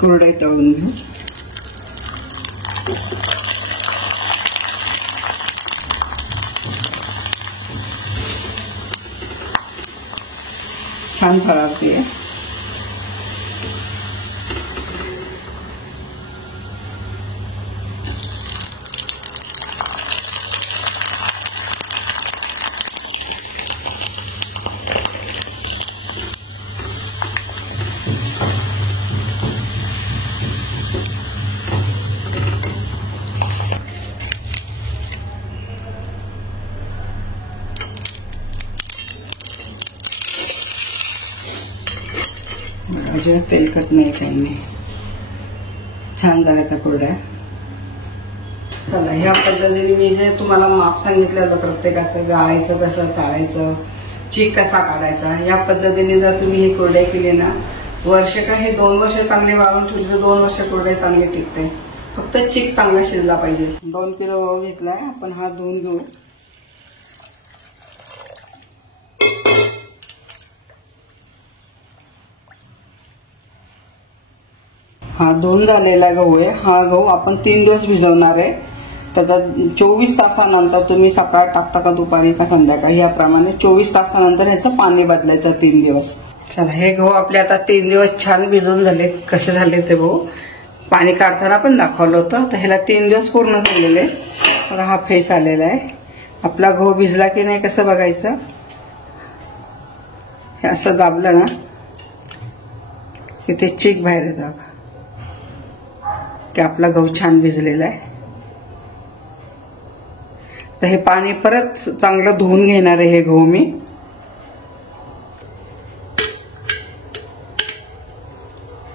कुरडई तळून घेऊ. छान फळावते. अजिबात तेलकट नाही, काही नाही. छान झाल्या त्या कुरड्या. चला, ह्या पद्धतीने मी जे तुम्हाला माप सांगितलेलं प्रत्येकाचं, गाळायचं कसं, चाळायचं, चीक कसा काढायचा, या पद्धतीने जर तुम्ही ही कुरडई केली ना, वर्ष का हे 2 वर्ष चांगले वाळून ठेवली तर 2 वर्ष कुरडई चांगली टिकते. फक्त चीक चांगला शिजला पाहिजे. 2 किलो ओवा घेतलाय आपण, हा धुवून घेऊ. हा धुवून झालेला गहू आहे. हा गहू आपण 3 दिवस भिजवणार आहे. त्याचा 24 तासानंतर तुम्ही सकाळ टाकता का दुपारी का संध्याकाळी, याप्रमाणे 24 तासानंतर ह्याचं पाणी बदलायचं 3 दिवस. चला, हे गहू आपले आता 3 दिवस छान भिजून झाले. कसे झाले ते गहू पाणी काढताना पण दाखवलं होतं. तर ह्याला 3 दिवस पूर्ण झालेले. बघा, हा फेस आलेला आहे. आपला गहू भिजला की नाही कसं बघायचं. हे असं दाबलं ना की ते चीक बाहेर येतं की आपला गहू छान भिजलेला आहे. तर हे पाणी परत चांगलं धुवून घेणार आहे हे गहू मी.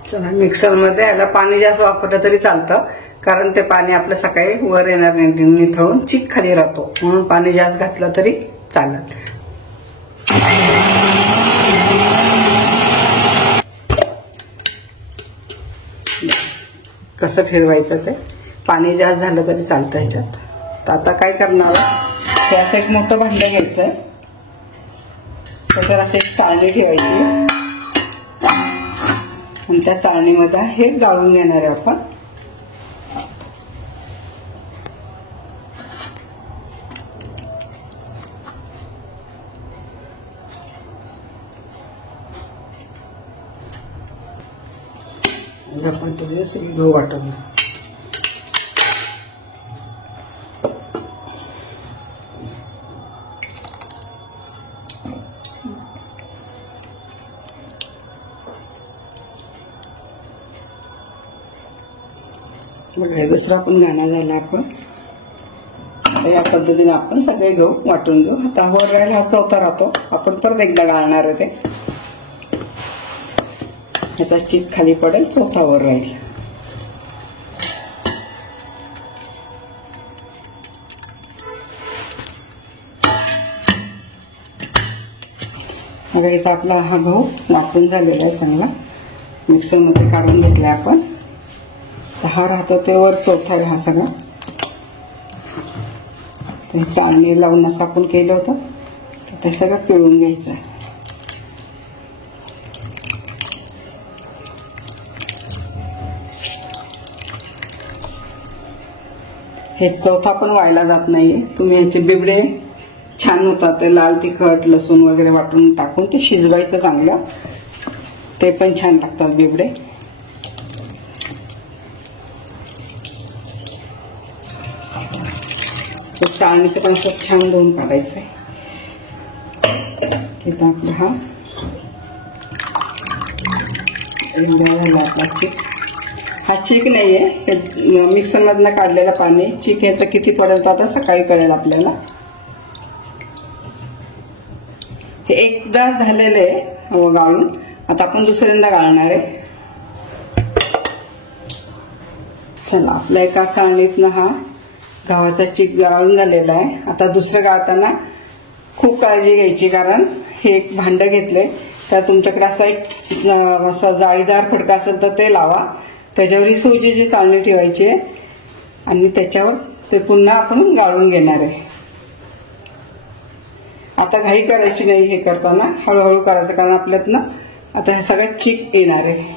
चला, मिक्सरमध्ये याला पाणी जास्त वापरलं तरी चालतं, कारण ते पाणी आपलं सकाळी वर येणार नाही, निथळून चीक खाली राहतो, म्हणून पाणी जास्त घातलं तरी चालेल. कसं फिरवायचं ते, पाणी जास्त झालं तरी चालतं ह्याच्यात. तर आता काय करणार, हे असं एक मोठं भांडं घ्यायचंय, त्याच्यावर असं एक चाळणी ठेवायची आणि त्या चाळणीमध्ये हे गाळून घेणार आहे आपण. आपण तुझे सगळे गहू वाटून बघा, हे दुसरा पण गाणं झाला. आपण या पद्धतीने आपण सगळे गहू वाटून घेऊ. आता वर राहिला हा चौथा राहतो, आपण परत एकदा गाळणार आहे ते. ह्याचा चीक खाली पडेल, चौथा वर राहील. बघा, इथं आपला हा गहू वाटून झालेला आहे चांगला. मिक्सरमध्ये काढून घेतला आपण. तर हा राहतो ते वर चौथा आहे हा सगळा. तर चाळणी लावून असं आपण केलं होतं, तर ते सगळं पिळून घ्यायचं. हे चौथा पण व्हायला जात नाहीये. तुम्ही ह्याचे बिबडे छान होतात, ते लाल तिखट लसूण वगैरे वाटून टाकून ते शिजवायचं चांगलं, ते पण छान लागतात बिबडे. चाळणीचं पण असं छान धुवून काढायचंय. इथं आपला हा झाला चीक. हा चीक नाहीये, मिक्सर मधनं काढलेलं पाणी. चीक ह्याचं किती पडेल तर आता सकाळी कळेल आपल्याला. हे एकदा झालेलं आहे गाळून, आता आपण दुसऱ्यांदा गाळणार आहे. चला, आपल्या एका चाळणीतनं हा गव्हाचा चीक गाळून झालेला आहे. आता दुसरं गाळताना खूप काळजी घ्यायची, कारण हे एक भांडं घेतलंय, तर तुमच्याकडे असा एक असा जाळीदार फडका असेल तर ते लावा. त्याच्यावर ही सुजीची चाळणी ठेवायची आहे आणि त्याच्यावर ते पुन्हा आपण गाळून घेणार आहे. आता घाई करायची नाही हे करताना, हळूहळू करायचं, कारण आपल्यातनं आता हे सगळं चीक येणार आहे.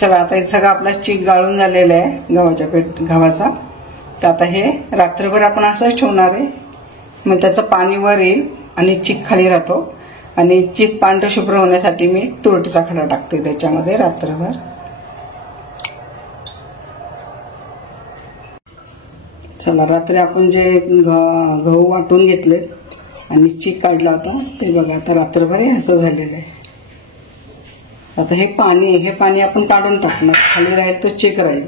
चला आता हे सगळं आपला चीक गाळून झालेला आहे गव्हाचा. तर आता हे रात्रभर आपण असंच ठेवणार आहे. मग त्याचं पाणी वर येईल आणि चीक खाली राहतो. आणि चीक पांढरं शुभ्र होण्यासाठी मी तुरटीचा खडा टाकते त्याच्यामध्ये रात्रभर. चला रात्री आपण जे गहू वाटून घेतले आणि चीक काढला होता ते बघा आता रात्रभर हे असं झालेलं आहे. आता हे पाणी आपण काढून टाकणार. खाली राहील तो चीक राहील.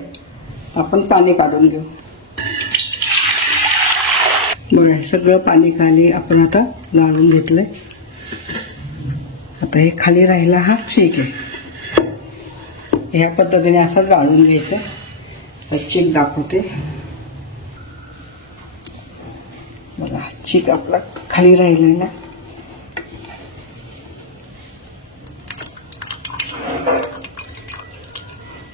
आपण पाणी काढून घेऊ. बघा हे सगळं पाणी खाली आपण आता गाळून घेतलंय. आता हे खाली राहिला हा चीक आहे. ह्या पद्धतीने असं गाळून घ्यायचं. चीक दाखवते बघा. चीक आपला खाली राहिलेला.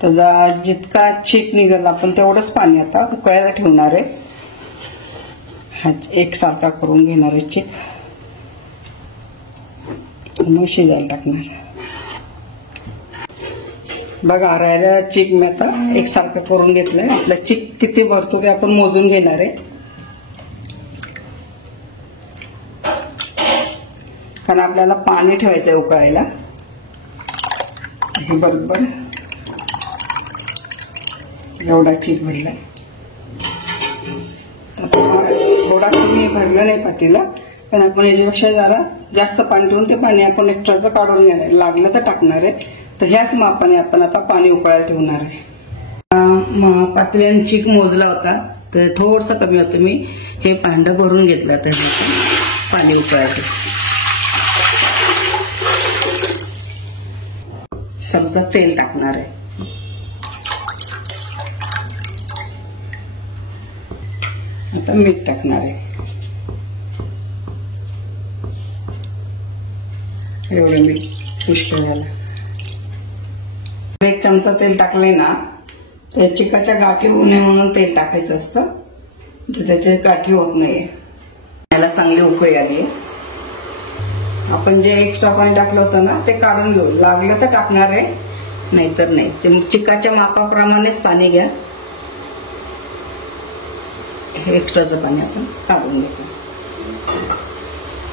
त्याचा जितका चीक निघाला आपण तेवढंच पाणी आता उकळायला ठेवणार आहे. हा एकसारखा करून घेणार आहे चीक. मग शिजायला टाकणार. बघा राहिलेला चीक मी आता एकसारखं करून घेतलंय. आपला चीक किती भरतो ते आपण मोजून घेणार आहे. कारण आपल्याला पाणी ठेवायचं आहे उकळायला. हे बरोबर एवढा चीक भरलाय. थोडा कमी भरलं नाही पातीला. पण आपण याच्यापेक्षा जरा जास्त पाणी ठेवून ते पाणी आपण एक्स्ट्राचं काढून घेणार आहे. लागलं तर टाकणार आहे. तर ह्याच मापाने आपण आता पाणी उकळायला ठेवणार आहे. पातेल्याने चीक मोजला होता तर थोडंसं कमी होतं. मी हे भांडं भरून घेतलं तर पाणी उकळायचं. चमचा तेल टाकणार आहे. आता मीठ टाकणार आहे. एवढं मीठ पुष्कळ झालं. एक चमचा तेल टाकलंय ना तर चिकाच्या गाठी होऊ नये म्हणून तेल टाकायचं असतं. त्याची गाठी होत नाहीये. याला चांगली उकळी आली. आपण जे एक्स्ट्रा पाणी टाकलं होतं ना ते काढून घेऊ. लागलं तर टाकणार आहे नाहीतर नाही. ते चिकाच्या मापाप्रमाणेच पाणी घ्या. हे एक्स्ट्राचं पाणी आपण काढून घेतो.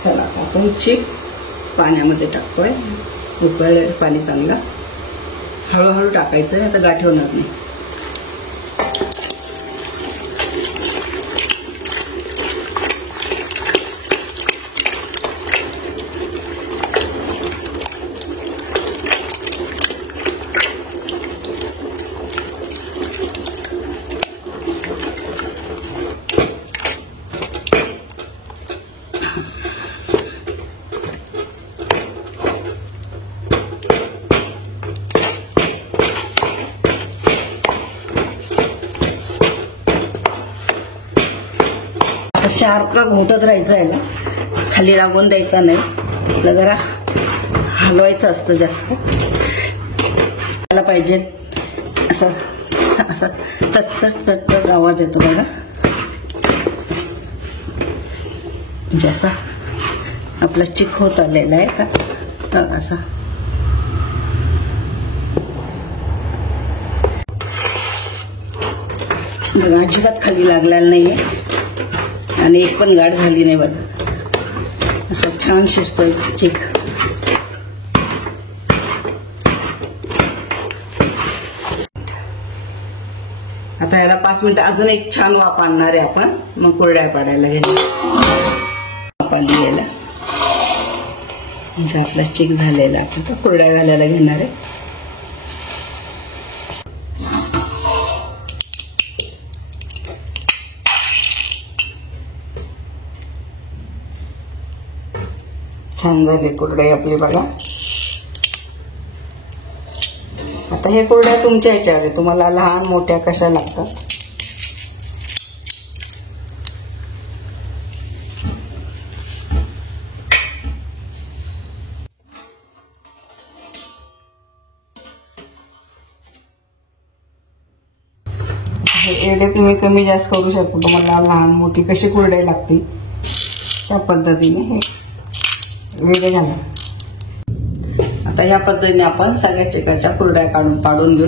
चला आपण चीक पाण्यामध्ये टाकतोय. उकळलेलं पाणी चांगलं हळूहळू टाकायचं. आता गाठी होणार नाही. सारखं घोटत राहायचं आहे ना. खाली लागून द्यायचा नाही. आपलं जरा हलवायचं असतं जास्त. मला पाहिजे असं असं चटचट चटचट आवाज येतो बघा. म्हणजे असा आपला चीक होत आलेला आहे का असा. बघा अजिबात खाली लागलेला नाहीये आणि एक पण गाठ झाली नाही बघा. असं छान शिजतोय चीक. आता याला 5 मिनिटं अजून एक छान वाफ आणणार आहे आपण. मग कुरड्या पाडायला घेणार. वाफ आली याला म्हणजे आपला चीक झालेला. आपण कुरड्या घालायला घेणार आहे. छान झाली कुरडई आपली बघा. आता हे कुरड्या तुमच्या ह्याच्यावर आहे. तुम्हाला लहान मोठ्या कशा लागतात. एवढे तुम्ही कमी जास्त करू शकता. तुम्हाला लहान मोठी कशी कुरडई लागते त्या पद्धतीने हे वेगळे घाला. आता ह्या पद्धतीने आपण सगळ्या चिकाच्या कुरड्या पाडून घेऊ.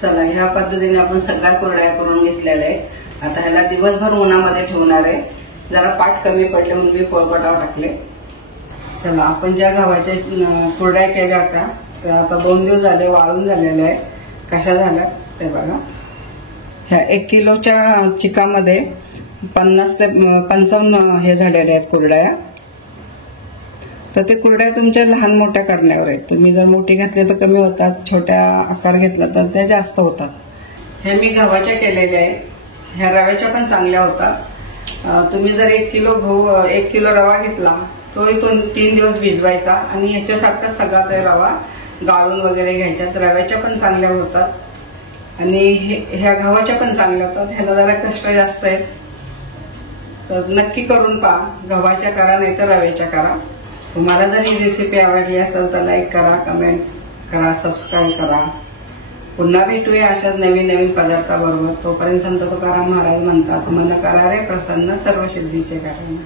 चला, ह्या पद्धतीने आपण सगळ्या कुरड्या करून घेतलेल्या आहेत. आता ह्याला दिवसभर उन्हामध्ये ठेवणार आहे. जरा पाठ कमी पडले म्हणून मी पोळपाटावर टाकले. चला, आपण ज्या गव्हाच्या कुरड्या केल्या होत्या त्या आता 2 दिवस झाले वाळून झालेल्या आहेत. कशा झाल्या ते बघा. ह्या 1 किलोच्या चिकामध्ये 50 ते 55 हे झालेल्या आहेत कुरड्या. तर ते कुरड्या तुमच्या लहान मोठ्या करण्यावर आहेत. तुम्ही जर मोठी घातली तर कमी होतात, छोट्या आकार घेतला तर त्या जास्त होतात. हे मी गव्हाच्या केलेल्या आहेत. ह्या रव्याच्या पण चांगल्या होतात. तुम्ही जर 1 किलो रवा घेतला तोही 3 दिवस भिजवायचा आणि ह्याच्यासारखा सगळा ते रवा गाळून वगैरे घ्यायच्या. रव्याच्या पण चांगल्या होतात आणि ह्या गव्हाच्या पण चांगल्या होतात. ह्याला जरा कष्ट जास्त आहेत. तर नक्की करून पहा. गव्हाच्या करा नाही तर रव्याच्या करा. तुम्हाला जर ही रेसिपी आवडली असेल तर लाईक करा, कमेंट करा, सबस्क्राईब करा. पुन्हा भेटूया अशाच नवीन नवीन पदार्थाबरोबर. तोपर्यंत संत तुकाराम महाराज म्हणतात, मन करा रे प्रसन्न सर्व सिद्धीचे कारण.